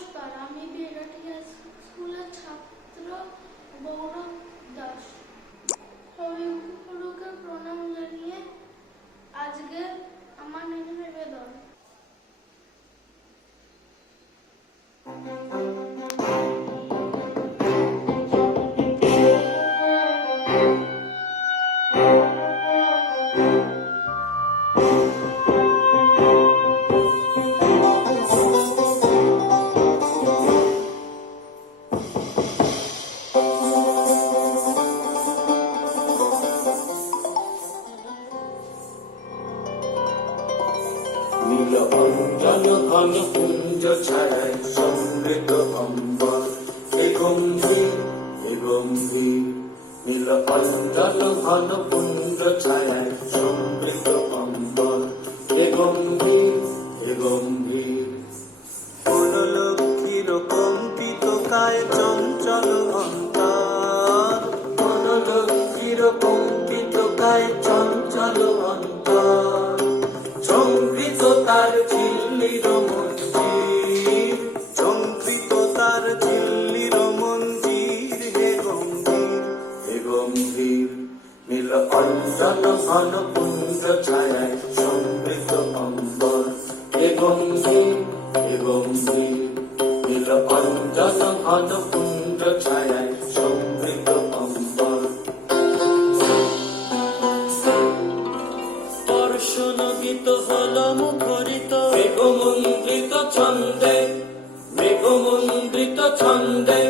Başkaları mı belirteceğiz? নীল অঞ্জন ঘন কুঞ্জ ছায় সমৃদ্ধ অম্বর এ গম্ভীর এ গম্ভীর, নীল অঞ্জন ঘন কুঞ্জ ছায় সমৃদ্ধ অম্বর এ গম্ভীর এ গম্ভীর। মনোলক্ষীর কম্পিত কায় চঞ্চল অন্তর। মনোলক্ষীর কম্পিত ঝিল্লির মঞ্জির চঙ্কৃত তার। ঝিল্লির মঞ্জির হে গম্ভীর হে ছন্দে মেঘমন্ডিত ছন্দে,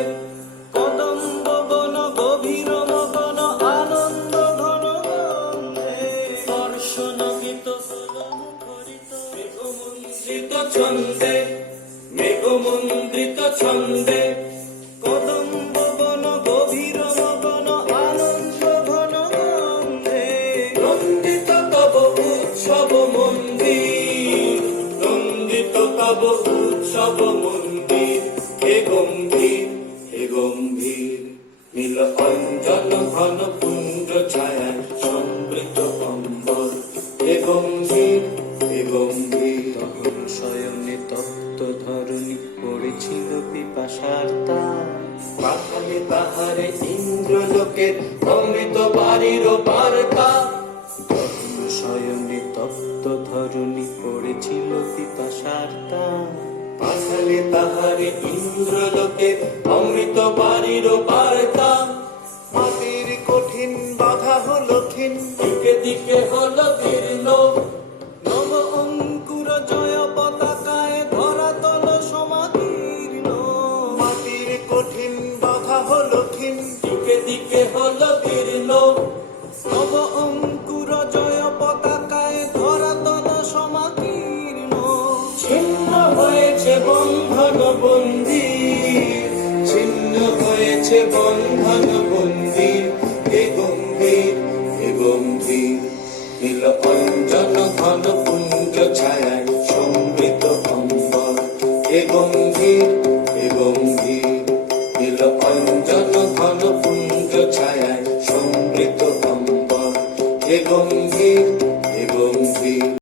কদম্ব বন, গভীর মগন, আনন্দ ঘন গন্ধে দর্শনগীত হল ছন্দে মেঘমন্দ্রিত ছন্দে তব উৎসব মন্দির হে গম্ভীর হে গম্ভীর। নীল অঞ্জন ঘন কুঞ্জ ছায় সমৃদ্ধ অম্বর। হে গম্ভীর হে গম্ভীর। তখন শয়নে তপ্ত ধরণী পড়েছিল পিপাসার তার তাহারে ইন্দ্রলোকের অমৃত বাড়ির বার্তা। তখন শয়নে তপ্ত ধরণী পড়েছিল পিপাসার তার পাঠালে তাহারে ইন্দ্রলোকের অমৃত বাড়ির বার্তা। মাটির কঠিন বাধা হলো ক্ষীণ, দিকে দিকে হলো হয়েছে বন্ধন বন্দির ছিন্ন হয়েছে বন্ধন বন্দির হে গম্ভীর হে গম্ভীর। নীল অঞ্জন ঘন কুঞ্জ ছায় সমৃদ্ধ অম্বর হে গম্ভীর হে গম্ভীর। নীল অঞ্জন ঘন কুঞ্জ ছায় সমৃদ্ধ অম্বর হে গম্ভীর।